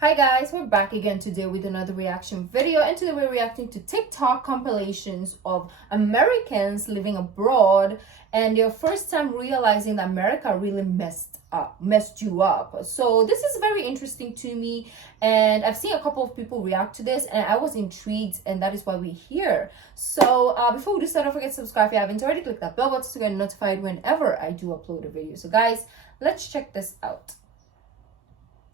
Hi guys, we're back again today with another reaction video, and today we're reacting to TikTok compilations of Americans living abroad and their first time realizing that America really messed you up. So this is very interesting to me, and I've seen a couple of people react to this and I was intrigued, and that is why we're here. So before we do start, don't forget to subscribe if you haven't already. Click that bell button to get notified whenever I do upload a video. So guys, let's check this out.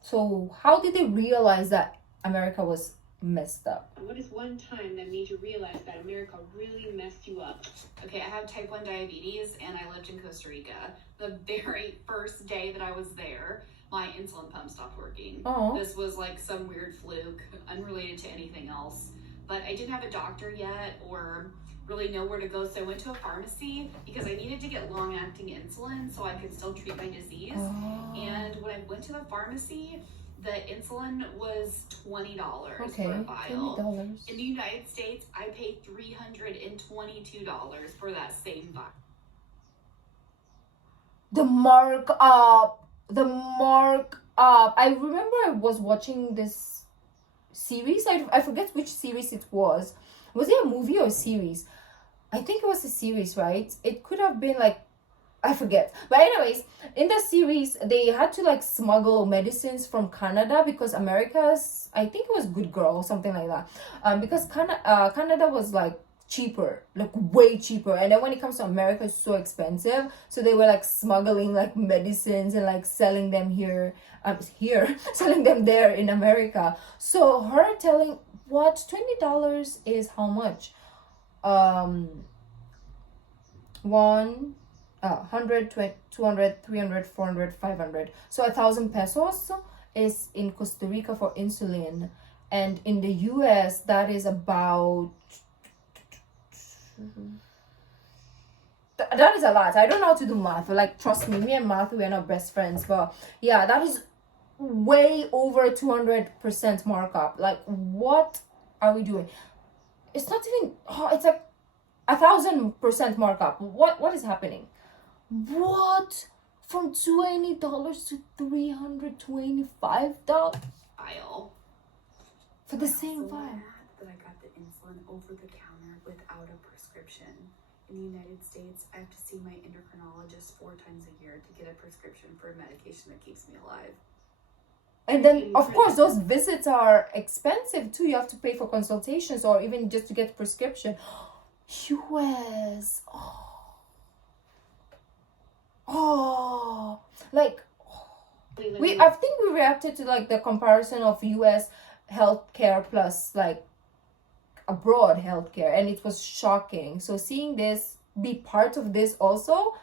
So how did they realize that America was messed up? What is one time that made you realize that America really messed you up? Okay, I have type 1 diabetes and I lived in Costa Rica. The very first day that I was there, my insulin pump stopped working. Oh. This was like some weird fluke, unrelated to anything else. But I didn't have a doctor yet or really know where to go, so I went to a pharmacy because I needed to get long-acting insulin so I could still treat my disease. Oh. And when I went to the pharmacy, the insulin was $20 Okay, for a vial. $20. In the United States, I paid $322 for that same vial. The markup. I remember I was watching this series. I forget which series it was. Was it a movie or a series? I think it was a series, right? It could have been like, I forget. But anyways, in the series, they had to like smuggle medicines from Canada because America's, I think it was Good Girl or something like that. Because Canada was like cheaper, like way cheaper. And then when it comes to America, it's so expensive. So they were like smuggling like medicines and like selling them selling them there in America. So her telling, what, $20 is how much? 100, 200, 300, 400, 500. So 1,000 pesos is in Costa Rica for insulin, and in the US that is about, that is a lot. I don't know how to do math. Like, trust me and math, we are not best friends, but yeah, that is way over 200% markup. Like, what are we doing? It's not even, it's like 1,000% markup. What is happening? What? From $20 to $325 Vial. for the same vial. That I got the insulin over the counter without a prescription. In the United States, I have to see my endocrinologist 4 times a year to get a prescription for a medication that keeps me alive. And then, of course, those visits are expensive too. You have to pay for consultations or even just to get prescription. US. Like, I think we reacted to like the comparison of US healthcare plus like abroad healthcare, and it was shocking. So seeing this be part of this also,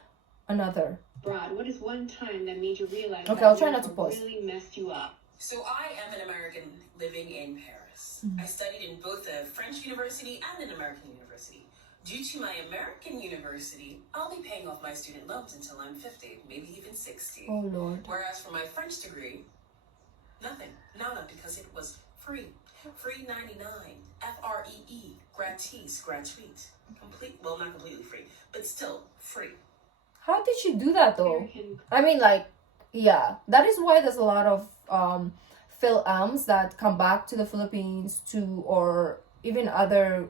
another. Brad, what is one time that made you realize Okay, that I'll try not to America pause. really messed you up? So I am an American living in Paris. I studied in both a French university and an American university. Due to my American university, I'll be paying off my student loans until I'm 50, maybe even 60. Oh Lord. Whereas for my French degree, nothing. Nada, because it was free. Free 99. Free. Gratis. Gratuit. Well, not completely free, but still free. How did she do that though? American. I mean, like, yeah, that is why there's a lot of Phil-Ams that come back to the Philippines or even other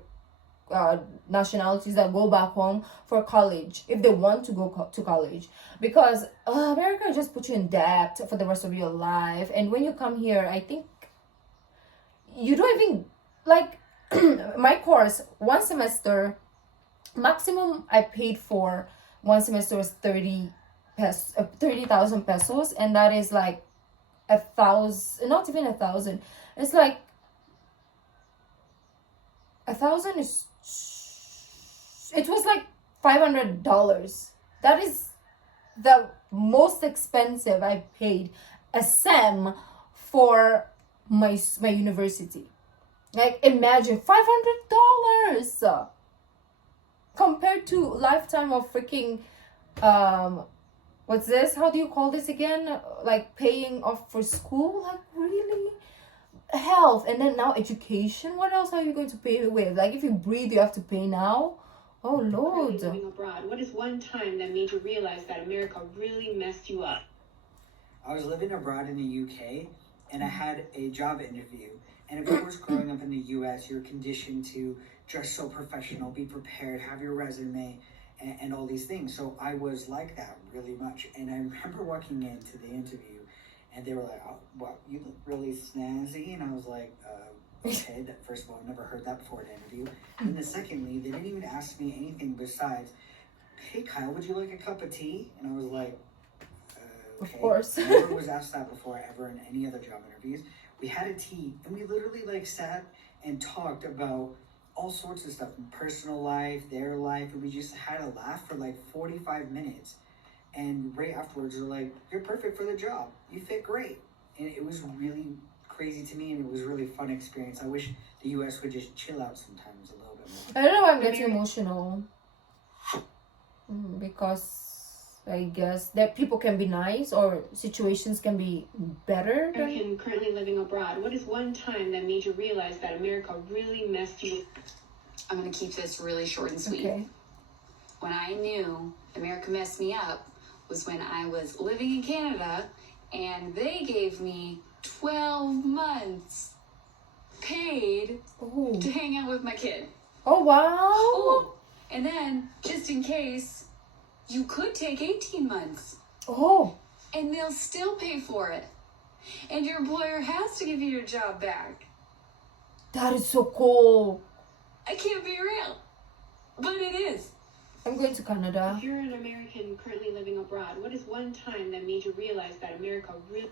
nationalities that go back home for college if they want to go to college, because America just puts you in debt for the rest of your life. And when you come here, I think you don't even like my course, one semester maximum I paid for one semester was 30,000 pesos, and that is like 1,000, not even 1,000, it's like 1,000 is, it was like $500. That is the most expensive I paid a sem for my university. Like, imagine $500 compared to lifetime of freaking what's this? How do you call this again? Like paying off for school? Like, really? Health, and then now education. What else are you going to pay with? Like, if you breathe, you have to pay now. Oh Lord. Living abroad. What is one time that made you realize that America really messed you up? I was living abroad in the UK, and I had a job interview. And of course, growing up in the US, you're conditioned to dress so professional, be prepared, have your resume, and all these things. So I was like that really much. And I remember walking into the interview, and they were like, "Oh, well, you look really snazzy." And I was like, okay, that first of all, I never heard that before in an interview. And then secondly, they didn't even ask me anything besides, "Hey, Kyle, would you like a cup of tea?" And I was like, okay. Of course. Never was asked that before ever in any other job interviews. We had a tea, and we literally like sat and talked about all sorts of stuff, personal life, their life, and we just had a laugh for like 45 minutes. And right afterwards, they're like, "You're perfect for the job. You fit great." And it was really crazy to me, and it was a really fun experience. I wish the U.S. would just chill out sometimes a little bit more. I don't know why I'm getting emotional. Because I guess that people can be nice or situations can be better than... American currently living abroad, what is one time that made you realize that America really messed you? I'm going to keep this really short and sweet. Okay. When I knew America messed me up was when I was living in Canada and they gave me 12 months paid Oh. to hang out with my kid. Oh, wow. Oh, and then, just in case, you could take 18 months Oh. and they'll still pay for it. And your employer has to give you your job back. That is so cool. I can't be real, but it is. I'm going to Canada. If you're an American currently living abroad, what is one time that made you realize that America really...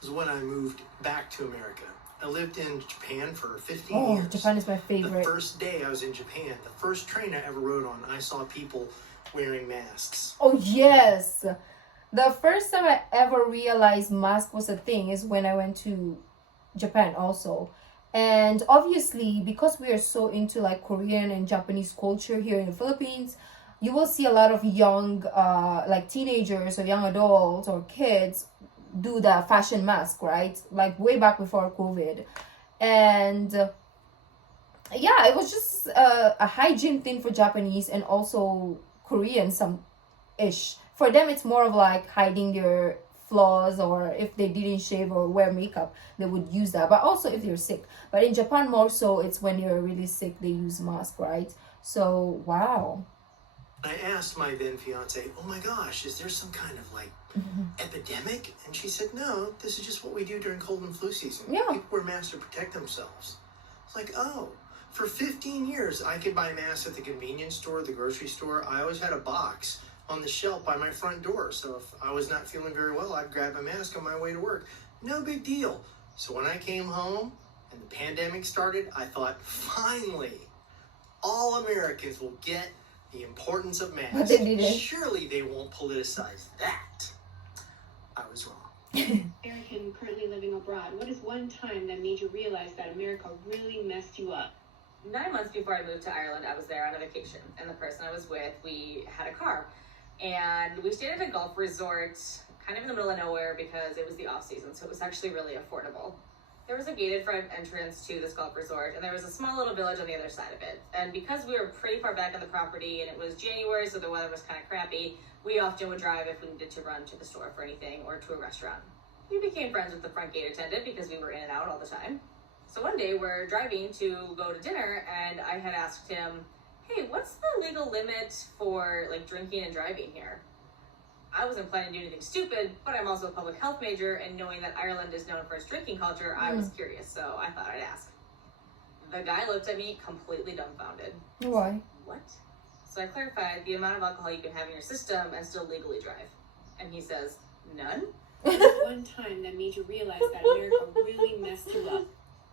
Was when I moved back to America. I lived in Japan for 15 Oh, years. Japan is my The favorite. first day I was in Japan, the first train I ever rode on, I saw people wearing masks. Oh, yes. The first time I ever realized mask was a thing is when I went to Japan also. And obviously, because we are so into like Korean and Japanese culture here in the Philippines, you will see a lot of young, like teenagers or young adults or kids do the fashion mask, right? Like way back before COVID. And yeah, it was just a hygiene thing for Japanese and also Korean some-ish. For them, it's more of like hiding their flaws, or if they didn't shave or wear makeup, they would use that. But also if they're sick. But in Japan, more so, it's when you're really sick, they use mask, right? So, wow. I asked my then fiance, "Oh my gosh, is there some kind of like epidemic?" And she said, "No, this is just what we do during cold and flu season. Yeah. People wear masks to protect themselves." It's like, oh, for 15 years, I could buy masks at the convenience store, the grocery store. I always had a box on the shelf by my front door. So if I was not feeling very well, I'd grab a mask on my way to work. No big deal. So when I came home and the pandemic started, I thought, finally, all Americans will get the importance of masks. But they didn't. Surely they won't politicize that. I was wrong. American currently living abroad, what is one time that made you realize that America really messed you up? 9 months before I moved to Ireland, I was there on a vacation, and the person I was with, we had a car, and we stayed at a golf resort, kind of in the middle of nowhere because it was the off season, so it was actually really affordable. There was a gated front entrance to this golf resort, and there was a small little village on the other side of it. And because we were pretty far back on the property, and it was January, so the weather was kind of crappy, we often would drive if we needed to run to the store for anything or to a restaurant. We became friends with the front gate attendant because we were in and out all the time. So one day we're driving to go to dinner, and I had asked him, "Hey, what's the legal limit for like drinking and driving here?" I wasn't planning to do anything stupid, but I'm also a public health major, and knowing that Ireland is known for its drinking culture, I was curious, so I thought I'd ask. The guy looked at me completely dumbfounded. Why? What? So I clarified the amount of alcohol you can have in your system and still legally drive. And he says, "None?" What is one time that made you realize that America really messed you up?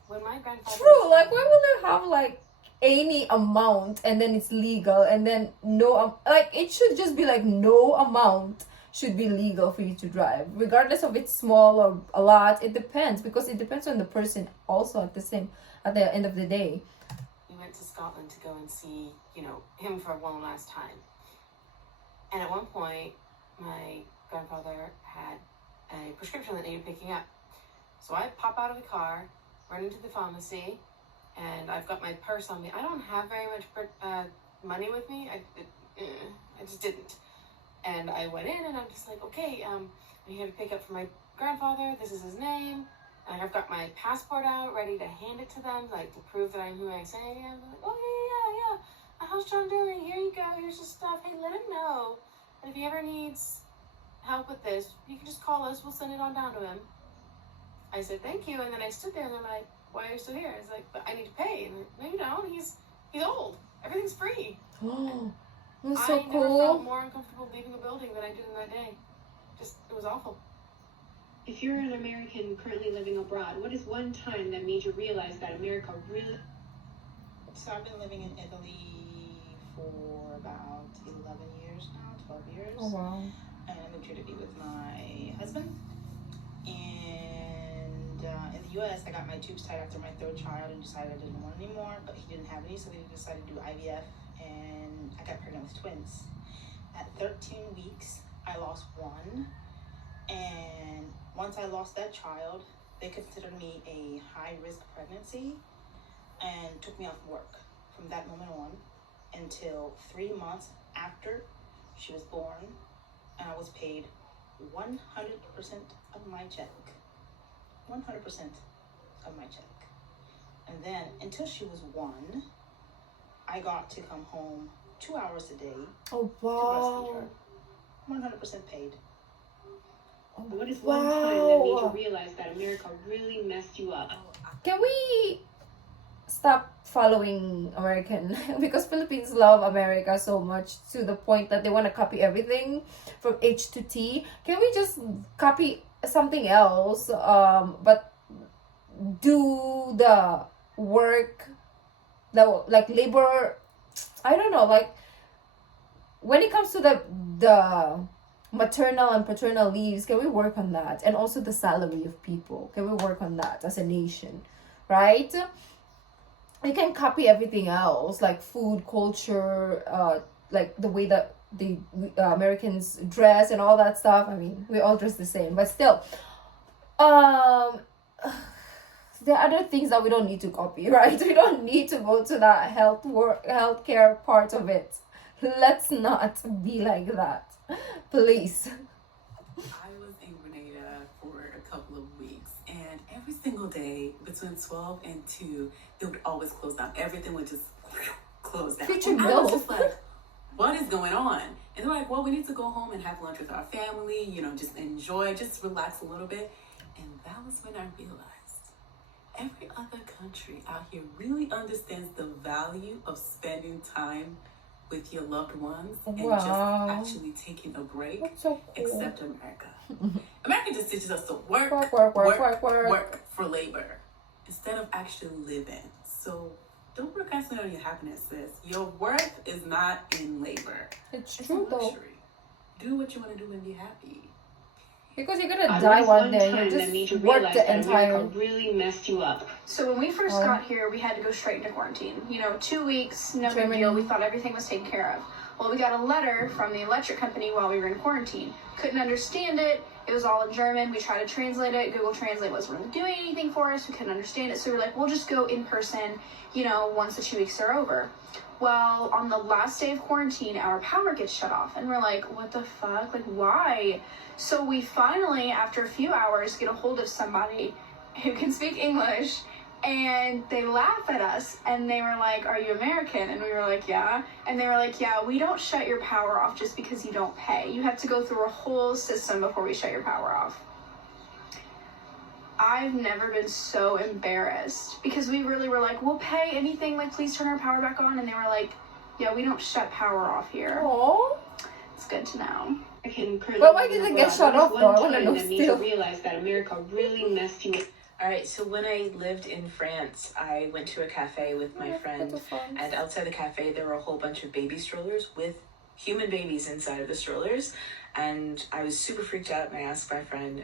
When my grandfather True, like why will they have like any amount and then it's legal and then no, like it should just be like no amount should be legal for you to drive, regardless of it's small or a lot. It depends, because it depends on the person also at the end of the day. we went to Scotland to go and see, him for one last time. And at one point, my grandfather had a prescription that needed picking up. So I pop out of the car, run into the pharmacy, and I've got my purse on me. I don't have very much money with me. I just didn't. And I went in, and I'm just like, okay, I'm here to pick up for my grandfather, this is his name. And I've got my passport out, ready to hand it to them, like to prove that I'm who I say I am. They're like, oh yeah. How's John doing? Here you go. Here's your stuff. Hey, let him know. And if he ever needs help with this, you can just call us. We'll send it on down to him. I said, thank you. And then I stood there and they're like, why are you still here? I was like, but I need to pay. And no, you don't. He's old. Everything's free. Oh, that's I so never felt cool. more uncomfortable leaving a building than I did in that day. Just, it was awful. If you're an American currently living abroad, what is one time that made you realize that America really... So I've been living in Italy for about 11 years now, 12 years. Oh wow. And I moved here to be with my husband. And in the U.S., I got my tubes tied after my third child and decided I didn't want any more, but he didn't have any, so we decided to do IVF, and I got pregnant with twins. At 13 weeks, I lost one, and once I lost that child, they considered me a high-risk pregnancy and took me off work from that moment on until 3 months after she was born, and I was paid 100% of my check. 100% of my check. And then until she was 1, I got to come home 2 hours a day Oh to wow. breastfeed her. 100% paid. What is one time that made you realize that America really messed you up? Can we stop following American? Because Philippines love America so much to the point that they want to copy everything from H to T. Can we just copy something else, but do the work, the like labor? I don't know. Like when it comes to the maternal and paternal leaves, can we work on that? And also the salary of people, can we work on that as a nation, right? We can copy everything else, like food, culture, like the way that the Americans dress and all that stuff. I mean, we all dress the same, but still, there are other things that we don't need to copy, right? We don't need to go to that healthcare part of it. Let's not be like that, please. I was in Grenada for a couple of weeks, and every single day between 12 and 2, they would always close down. Everything would just close down. Future And I was Bill. just like, what is going on? And they're like, well, we need to go home and have lunch with our family, just enjoy, just relax a little bit. And that was when I realized every other country out here really understands the value of spending time with your loved ones and Wow. just actually taking a break, That's so cool. except America. America just teaches us to work for labor instead of actually living. So don't procrastinate on your happiness, sis. Your worth is not in labor. It's It's true a though, luxury. Do what you want to do and be happy. because you're gonna What die is one day. time You that made you just work realize the that entire. America really messed you up? So when we first Oh. got here, we had to go straight into quarantine. 2 weeks, no big Germany. deal. We thought everything was taken care of. Well, we got a letter from the electric company while we were in quarantine. Couldn't understand it. It was all in German. We tried to translate it. Google Translate wasn't really doing anything for us. We couldn't understand it. So we were like, we'll just go in person, once the 2 weeks are over. Well, on the last day of quarantine, our power gets shut off. And we're like, what the fuck? Like, why? So we finally, after a few hours, get a hold of somebody who can speak English. And they laugh at us. And they were like, are you American? And we were like, yeah. And they were like, yeah, we don't shut your power off just because you don't pay. You have to go through a whole system before we shut your power off. I've never been so embarrassed because we really were like, we'll pay anything, like please turn our power back on. And they were like, yeah, we don't shut power off here. Oh, It's good to know. but why did it get shut off though? I want to know that made you still. realize that America really messed you up? All right, so when I lived in France, I went to a cafe with my friend, and outside the cafe there were a whole bunch of baby strollers with human babies inside of the strollers, and I was super freaked out, and I asked my friend,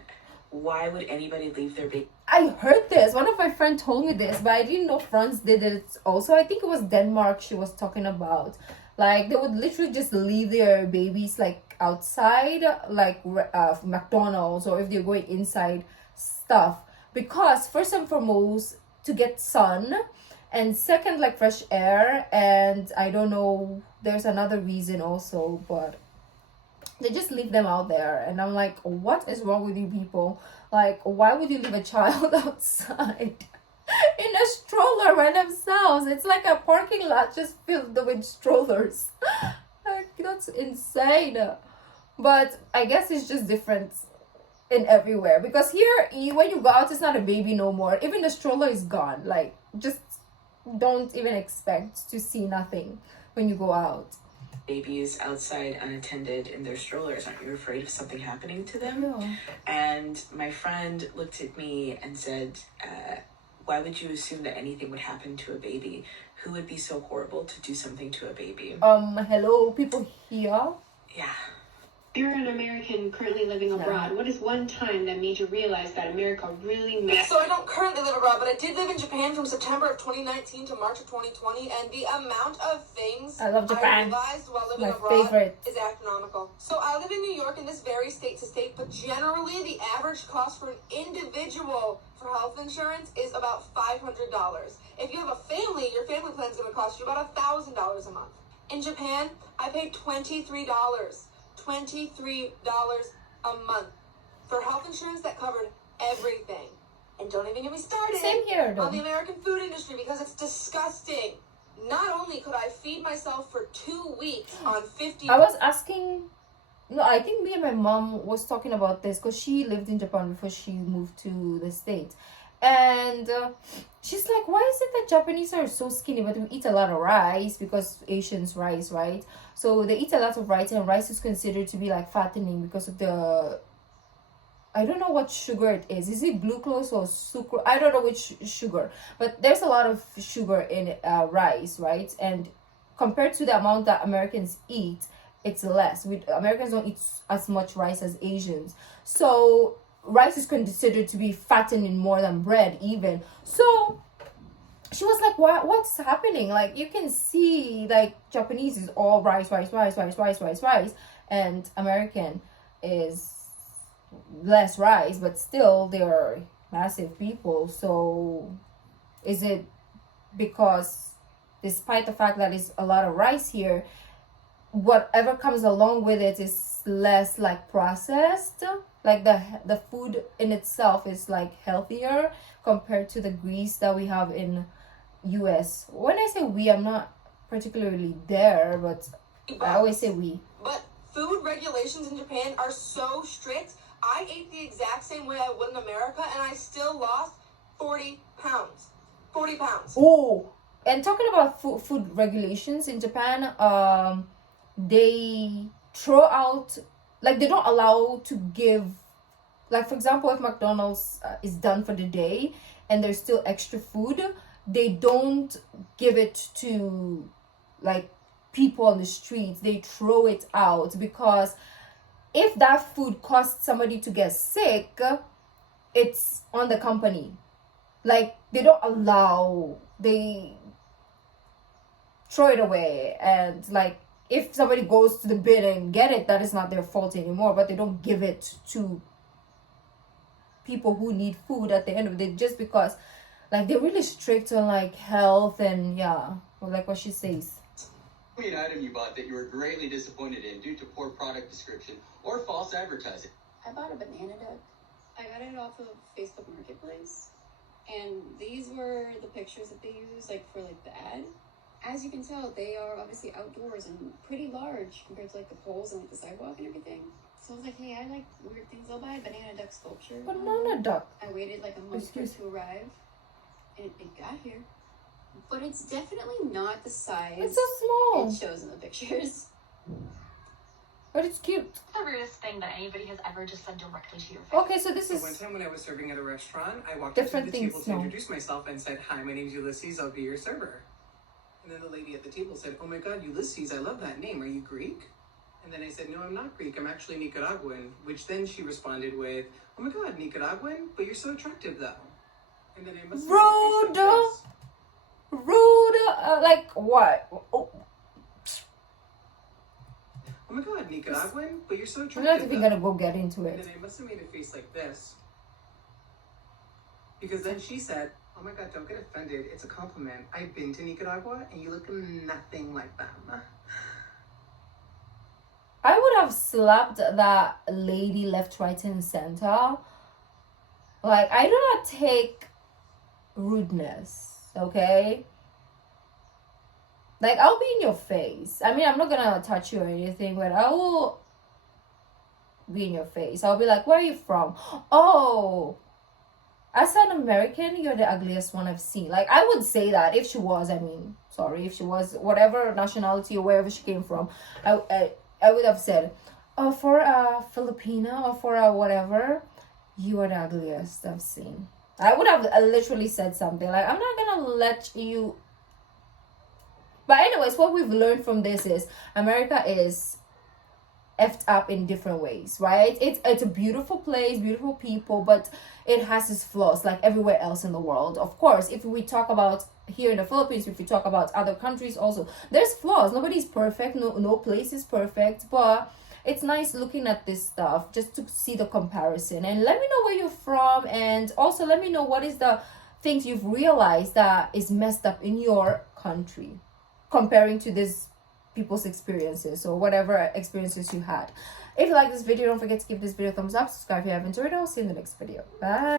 why would anybody leave their baby? I heard this. One of my friends told me this, but I didn't know France did it also. I think it was Denmark she was talking about. Like, they would literally just leave their babies, like, outside, like, McDonald's, or if they're going inside stuff. Because, first and foremost, to get sun, and second, like, fresh air, and I don't know, there's another reason also, but they just leave them out there. And I'm like, what is wrong with you people? Like, why would you leave a child outside in a stroller by themselves? It's like a parking lot just filled with strollers. Like, that's insane. But I guess it's just different in everywhere, because here when you go out, it's not a baby no more. Even the stroller is gone. Like, just don't even expect to see nothing when you go out. Babies outside unattended in their strollers. Aren't you afraid of something happening to them? No. And my friend looked at me and said, why would you assume that anything would happen to a baby? Who would be so horrible to do something to a baby? Hello, people here. Yeah. You're an American currently living abroad. What is one time that made you realize that America really messed So I don't currently live abroad, but I did live in Japan from September of 2019 to March of 2020, and the amount of things I love Japan. realized while living My abroad favorite. is astronomical. So I live in New York, and this varies state to state, but generally the average cost for an individual for health insurance is about $500. If you have a family, your family plan is going to cost you about $1,000 a month. In Japan, I paid $23 a month for health insurance that covered everything. And don't even get me started Same here, though. on the American food industry, because it's disgusting. Not only could I feed myself for 2 weeks on 50... I was asking... No, I think me and my mom was talking about this because she lived in Japan before she moved to the States. And she's like, why is it that Japanese are so skinny, but we eat a lot of rice? Because Asians rice, right? So they eat a lot of rice, and rice is considered to be like fattening because of the... I don't know what sugar it is. Is it glucose or sucrose? I don't know which sugar. But there's a lot of sugar in rice, right? And compared to the amount that Americans eat, it's less. Americans don't eat as much rice as Asians. So rice is considered to be fattening more than bread even. So she was like, what's happening? Like, you can see, like, Japanese is all rice, and American is less rice, but still they're massive people. So is it because, despite the fact that it's a lot of rice here, whatever comes along with it is less like processed? Like the food in itself is like healthier compared to the grease that we have in US. When I say we, I'm not particularly there, but I always say we. But food regulations in Japan are so strict. I ate the exact same way I would in America, and I still lost 40 pounds. 40 pounds. Oh, and talking about food regulations in Japan, they throw out, like, they don't allow to give, like, for example, if McDonald's is done for the day and there's still extra food, they don't give it to, like, people on the streets. They throw it out, because if that food costs somebody to get sick, it's on the company. Like, they don't allow, they throw it away. And, like, if somebody goes to the bin and get it, that is not their fault anymore. But they don't give it to people who need food at the end of the day, just because, like, they're really strict on, like, health and, yeah, well, like what she says. Tell me an item you bought that you were greatly disappointed in due to poor product description or false advertising. I bought a banana duck. I got it off of Facebook Marketplace. And these were the pictures that they use, like, for, like, the ad. As you can tell, they are obviously outdoors and pretty large compared to, like, the poles and, like, the sidewalk and everything. So I was like, hey, I like weird things. I'll buy a banana duck sculpture. Banana duck? I waited, like, a month for it to arrive. And it got here. But it's definitely not the size It's so small. it shows in the pictures. But it's cute. The weirdest thing that anybody has ever just said directly to your face. Okay, so this is... One time when I was serving at a restaurant, I walked different up to the things, table to no. introduce myself and said, hi, my name's Ulysses, I'll be your server. And then the lady at the table said, oh my god, Ulysses, I love that name, are you Greek? And then I said, no, I'm not Greek, I'm actually Nicaraguan. Which then she responded with, oh my god, Nicaraguan? But you're so attractive though. And then I must have Rude! Rude! Like what? Oh. Oh my god, Nicaraguan? But you're so I'm attractive not even though. gonna go get into And it. then I must have made a face like this. Because then she said, oh my god, don't get offended. It's a compliment. I've been to Nicaragua and you look nothing like them. I would have slapped that lady left, right, and center. Like, I do not take rudeness, okay? Like, I'll be in your face. I mean, I'm not gonna touch you or anything, but I will be in your face. I'll be like, where are you from? Oh, as an American, you're the ugliest one I've seen. Like, I would say that if she was, I mean, sorry, if she was whatever nationality or wherever she came from, I would have said, oh, for a Filipino or for a whatever, you are the ugliest I've seen. I would have literally said something like, I'm not gonna let you. But anyways, what we've learned from this is America is effed up in different ways, right? It's a beautiful place, beautiful people, but it has its flaws like everywhere else in the world. Of course, if we talk about here in the Philippines, if we talk about other countries also, there's flaws. Nobody's perfect, no place is perfect, but it's nice looking at this stuff just to see the comparison. And let me know where you're from, and also let me know what is the things you've realized that is messed up in your country comparing to this people's experiences or whatever experiences you had. If you like this video, don't forget to give this video a thumbs up, subscribe if you haven't already. I'll see you in the next video. Bye.